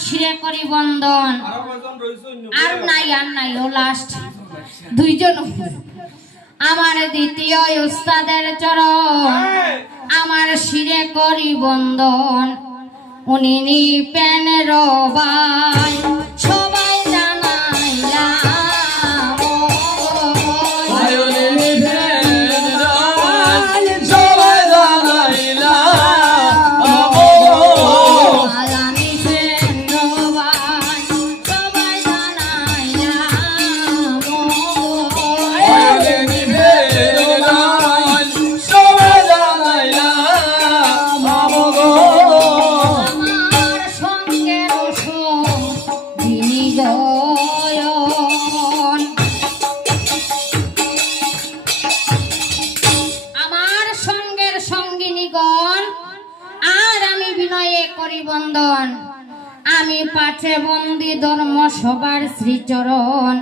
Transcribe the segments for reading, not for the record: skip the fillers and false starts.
শিরে করি বন্দন আর নাই ও লাস্ট দুইজন আমার দ্বিতীয় উস্তাদের চরণ আমার শিরে করি বন্দন উনি নিপেন রবাই সবাই জানাইলাম বন্দন আমি পাছে বন্দি ধর্ম সবার শ্রীচরণ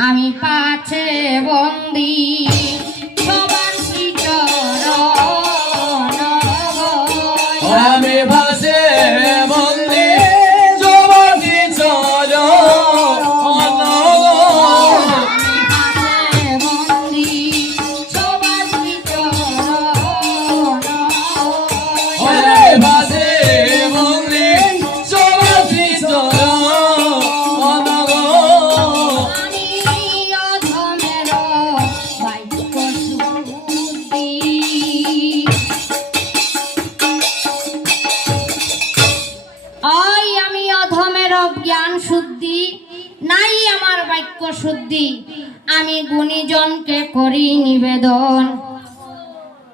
আমি পাছে বন্দি সবার শ্রীচরণ আমি পাছে বন্দি সবার শ্রীচরণ শুদ্ধি নাই আমার বাক্য শুদ্ধি আমি গুণীজনকে করি নিবেদন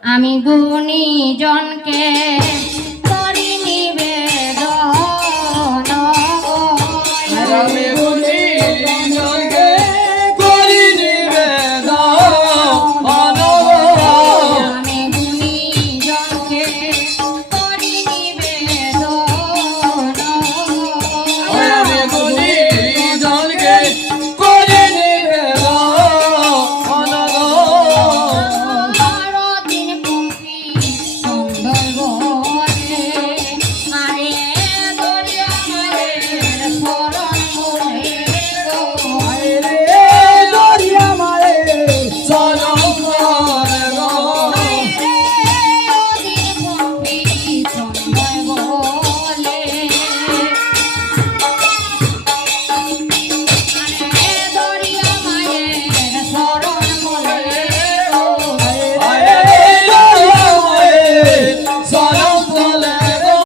আমি গুণীজনকে